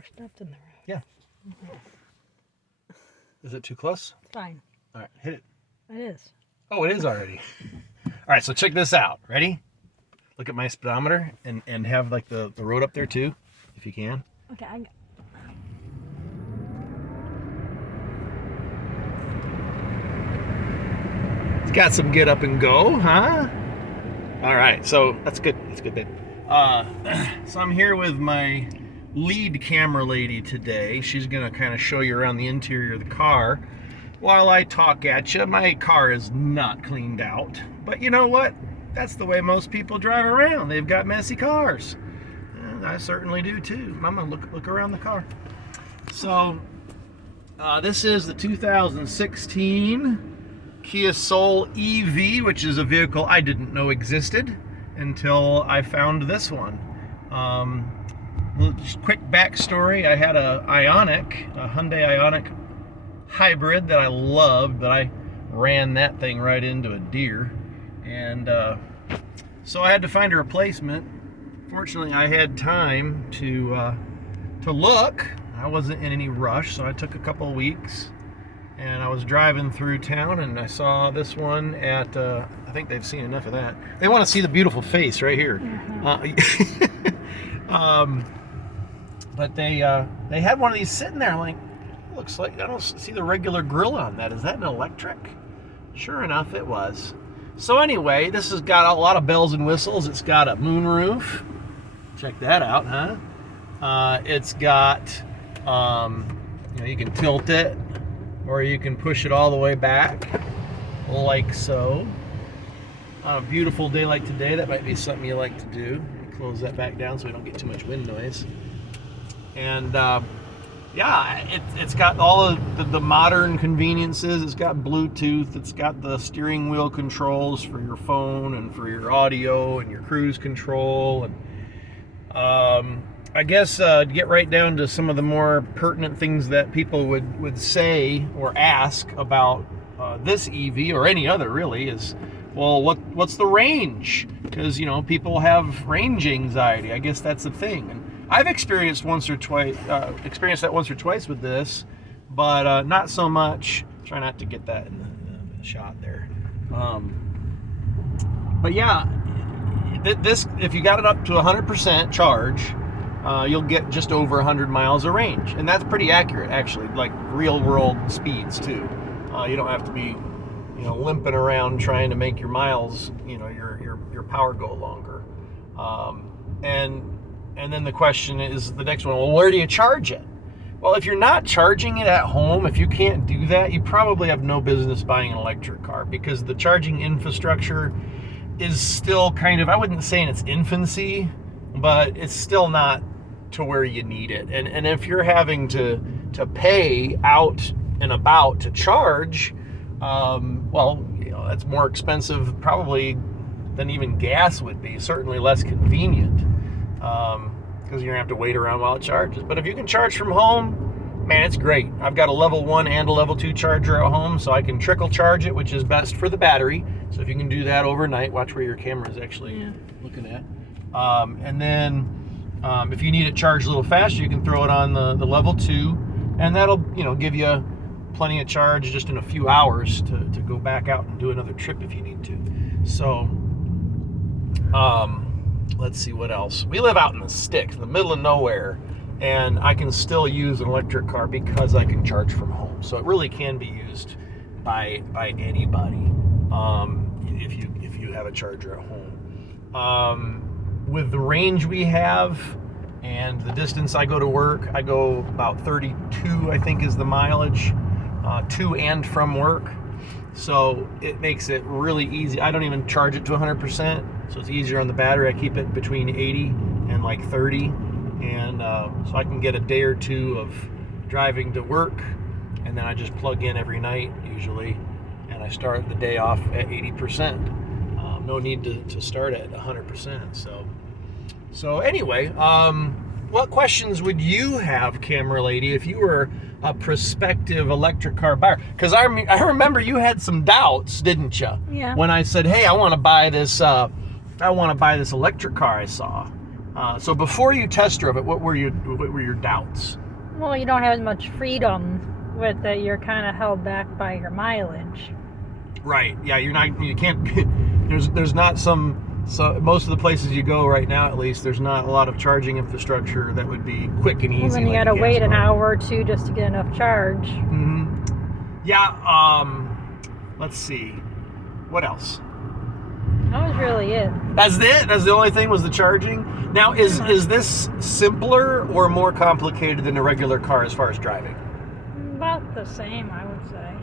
We're stopped in the road. Yeah. Okay. Is it too close? It's fine. All right, hit it. It is. Oh, it is already. All right, so check this out. Ready? Look at my speedometer and have like the road up there too, if you can. Okay. It's got some get up and go, huh? All right, so that's good. That's good, babe. So I'm here with my lead camera lady today. She's gonna kind of show you around the interior of the car while I talk at you. My car is not cleaned out, but you know what? That's the way most people drive around. They've got messy cars. And I certainly do too. I'm gonna look around the car. So this is the 2016 Kia Soul EV, which is a vehicle I didn't know existed until I found this one. Just quick backstory: I had a Hyundai Ioniq hybrid that I loved, but I ran that thing right into a deer, and so I had to find a replacement. Fortunately, I had time to look. I wasn't in any rush, so I took a couple of weeks. And I was driving through town and I saw this one at, I think they've seen enough of that. They want to see the beautiful face right here. Mm-hmm. But they had one of these sitting there. I'm like, looks like, I don't see the regular grill on that. Is that an electric? Sure enough, it was. So anyway, this has got a lot of bells and whistles. It's got a moonroof. Check that out, huh? It's got, you can tilt it, or you can push it all the way back, like so. On a beautiful day like today, that might be something you like to do. Close that back down so we don't get too much wind noise. And yeah, it's got all of the modern conveniences. It's got Bluetooth. It's got the steering wheel controls for your phone and for your audio and your cruise control. And I guess to get right down to some of the more pertinent things that people would say or ask about this EV or any other really is, well, what's the range? Because people have range anxiety. I guess that's the thing. And I've experienced that once or twice with this, but not so much. Try not to get that in the shot there. But yeah, this, if you got it up to 100% charge, you'll get just over 100 miles of range, and that's pretty accurate, actually. Like real world speeds too. You don't have to be, limping around trying to make your miles, your power go longer. And then the question is the next one. Well, where do you charge it? Well, if you're not charging it at home, if you can't do that, you probably have no business buying an electric car, because the charging infrastructure is still kind of, I wouldn't say in its infancy, but it's still not to where you need it. And if you're having to pay out and about to charge, well, that's more expensive probably than even gas would be. Certainly less convenient, because you're gonna have to wait around while it charges. But if you can charge from home, man, it's great. I've got a level 1 and a level 2 charger at home, so I can trickle charge it, which is best for the battery. So if you can do that overnight, watch where your camera is actually looking at. And then if you need it charged a little faster, you can throw it on the level 2, and that'll give you plenty of charge just in a few hours to go back out and do another trip if you need to. So let's see what else. We live out in the sticks, in the middle of nowhere, and I can still use an electric car because I can charge from home. So it really can be used by anybody if you have a charger at home. With the range we have and the distance I go to work, I go about 32, I think, is the mileage, to and from work. So it makes it really easy. I don't even charge it to 100%, so it's easier on the battery. I keep it between 80 and like 30, and so I can get a day or two of driving to work, and then I just plug in every night usually, and I start the day off at 80%. No need to start at 100%. So anyway, what questions would you have, camera lady, if you were a prospective electric car buyer? Because I remember you had some doubts, didn't you? Yeah. When I said, hey, I want to buy this electric car I saw. So before you test drove it, what were your doubts? Well, you don't have as much freedom with it. You're kind of held back by your mileage. Right. Yeah, you can't there's not so most of the places you go right now, at least, there's not a lot of charging infrastructure that would be quick and easy. Well, then you gotta wait an hour or two just to get enough charge. Yeah. Let's see. What else? That was really it. That's it? That's the only thing, was the charging? Now, is this simpler or more complicated than a regular car as far as driving? About the same, I would say.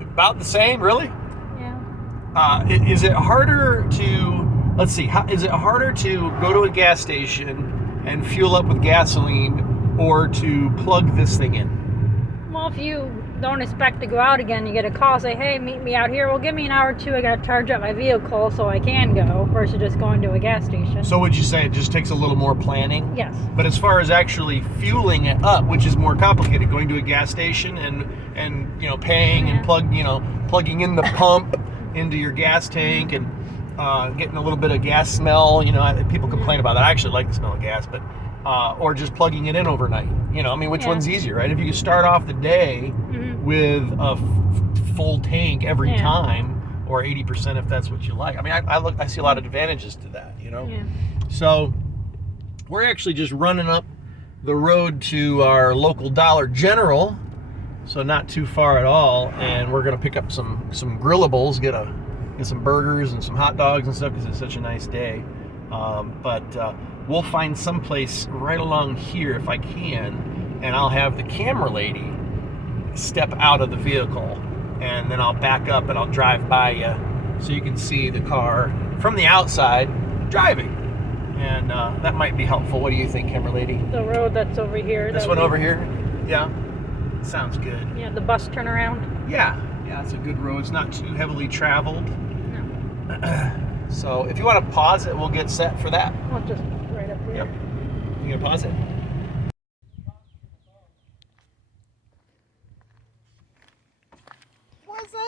About the same, really? Yeah. Is it harder to, let's see, is it harder to go to a gas station and fuel up with gasoline, or to plug this thing in? Well, if you don't expect to go out again, you get a call, say, hey, meet me out here. Well, give me an hour or two. I got to charge up my vehicle so I can go, versus just going to a gas station. So would you say it just takes a little more planning? Yes. But as far as actually fueling it up, which is more complicated, going to a gas station and paying and plugging in the pump into your gas tank and getting a little bit of gas smell. People complain about that. I actually like the smell of gas, but or just plugging it in overnight. Which one's easier, right? If you start off the day with a full tank every time, or 80% if that's what you like. I see a lot of advantages to that. Yeah. So we're actually just running up the road to our local Dollar General, so not too far at all, and we're gonna pick up some grillables, get some burgers and some hot dogs and stuff, because it's such a nice day. But we'll find someplace right along here if I can, and I'll have the camera lady step out of the vehicle, and then I'll back up and I'll drive by you so you can see the car from the outside driving, and that might be helpful. What do you think, camera lady? The road that's over here. This one over here? Yeah, sounds good. Yeah, the bus turnaround. Yeah, it's a good road. It's not too heavily traveled. No. So if you want to pause it, we'll get set for that. I'll just right up here. Yep. You gonna pause it? What's up?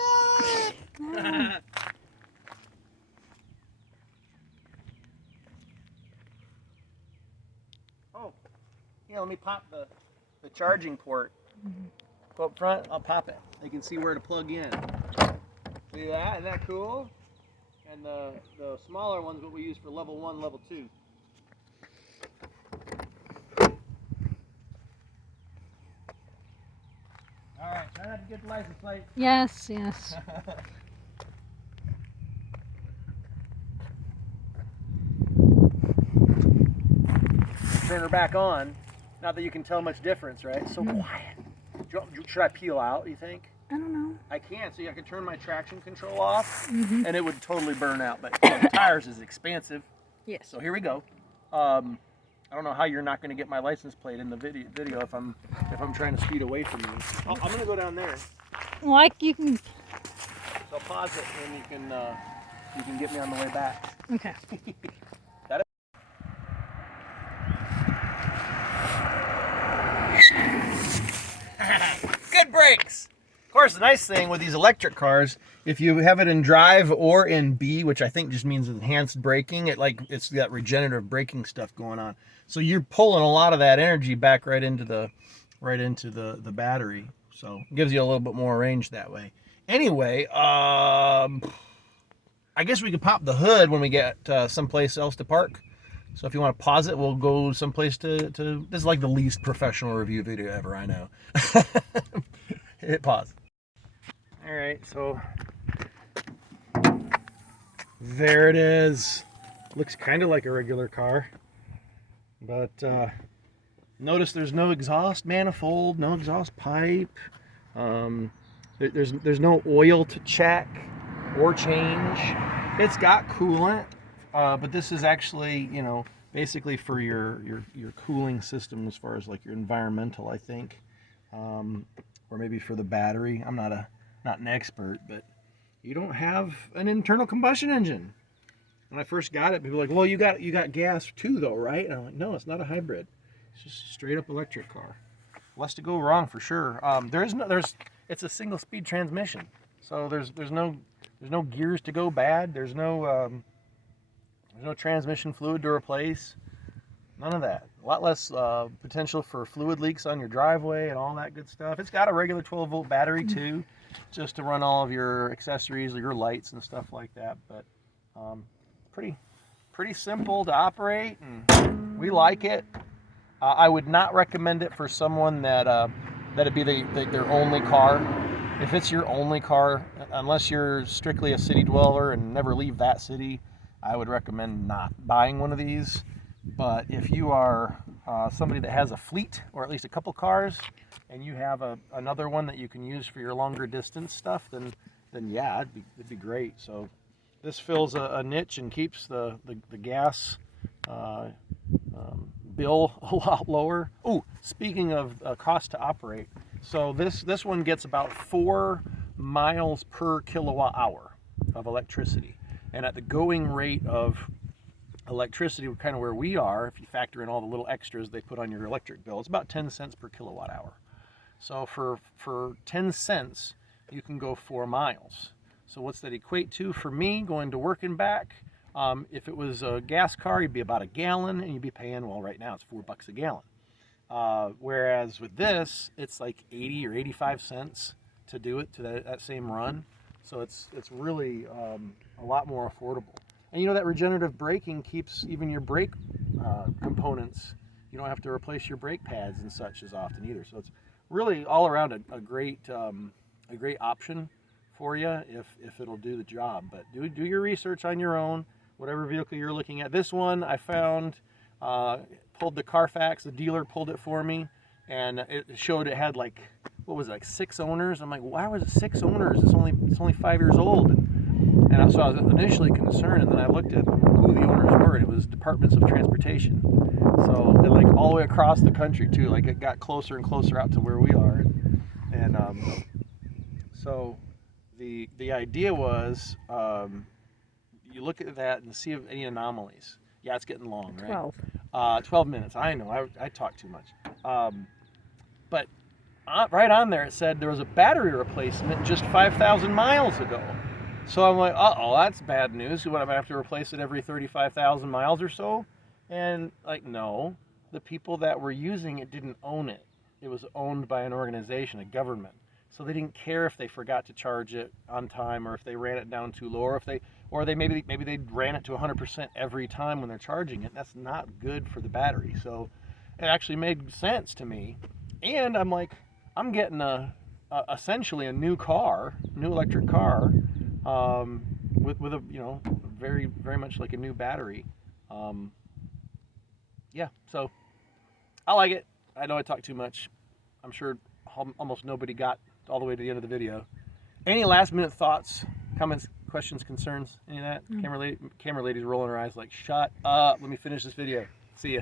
Oh, yeah, let me pop the charging port. Go up front, I'll pop it. They can see where to plug in. See that? Isn't that cool? And the smaller one's what we use for level 1, level 2. Alright, try not to get the license plate. Yes. Turn her back on. Not that you can tell much difference, right? So quiet. Should I peel out, you think? I don't know. I can. See, I can turn my traction control off, and it would totally burn out. But the tires is expansive. Yes. So here we go. I don't know how you're not going to get my license plate in the video if I'm trying to speed away from you. I'm going to go down there. Like you can. So pause it, and you can get me on the way back. Okay. Got it? Good brakes. Of course, the nice thing with these electric cars, if you have it in drive or in B, which I think just means enhanced braking, it's got regenerative braking stuff going on. So you're pulling a lot of that energy back right into the battery. So it gives you a little bit more range that way. Anyway, I guess we could pop the hood when we get someplace else to park. So if you want to pause it, we'll go someplace to this is like the least professional review video ever, I know. Hit pause. All right, so there it is. Looks kind of like a regular car, but notice there's no exhaust manifold, no exhaust pipe. There's no oil to check or change. It's got coolant, but this is actually, basically for your cooling system as far as like your environmental, I think, or maybe for the battery. I'm not an expert, but you don't have an internal combustion engine. When I first got it, people were like, well, you got gas too though, right? And I'm like, no, it's not a hybrid. It's just a straight up electric car. Less to go wrong for sure. It's a single speed transmission. So there's no gears to go bad. There's no transmission fluid to replace. None of that. A lot less potential for fluid leaks on your driveway and all that good stuff. It's got a regular 12-volt battery too, just to run all of your accessories, your lights and stuff like that. But pretty simple to operate, and we like it. I would not recommend it for someone that'd be their only car. If it's your only car, unless you're strictly a city dweller and never leave that city, I would recommend not buying one of these. But if you are somebody that has a fleet, or at least a couple cars, and you have another one that you can use for your longer distance stuff, then yeah, it'd be great. So this fills a niche and keeps the gas bill a lot lower. Oh, speaking of cost to operate, so this one gets about 4 miles per kilowatt hour of electricity, and at the going rate of electricity, kind of where we are, if you factor in all the little extras they put on your electric bill, it's about 10 cents per kilowatt hour. So for 10 cents, you can go 4 miles. So what's that equate to for me going to work and back? If it was a gas car, you'd be about a gallon, and you'd be paying, well, right now it's $4 a gallon. Whereas with this, it's like 80 or 85 cents to do it to that same run. So it's really a lot more affordable. And you know that regenerative braking keeps even your brake components. You don't have to replace your brake pads and such as often either. So it's really all around a great option for you if it'll do the job. But do your research on your own. Whatever vehicle you're looking at. This one I found, pulled the Carfax. The dealer pulled it for me, and it showed it had like, what was it, like 6 owners. I'm like, why was it 6 owners? It's only 5 years old. And so I was initially concerned, and then I looked at who the owners were, and it was departments of transportation. So it, like all the way across the country too. Like it got closer and closer out to where we are, and so the idea was. You look at that and see if any anomalies. Yeah, it's getting long, right? 12 minutes. I know, I talk too much. But right on there it said there was a battery replacement just 5,000 miles ago. So I'm like, uh-oh, that's bad news. I'm going to have to replace it every 35,000 miles or so? And like, no, the people that were using it didn't own it. It was owned by an organization, a government. So they didn't care if they forgot to charge it on time, or if they ran it down too low, or maybe they ran it to 100% every time when they're charging it. That's not good for the battery. So it actually made sense to me. And I'm like, I'm getting essentially a new electric car, with a very very much like a new battery. Yeah, so I like it. I know I talk too much. I'm sure almost nobody got all the way to the end of the video. Any last minute thoughts, comments, questions, concerns, any of that? Camera lady's rolling her eyes like, shut up, let me finish this video. See ya.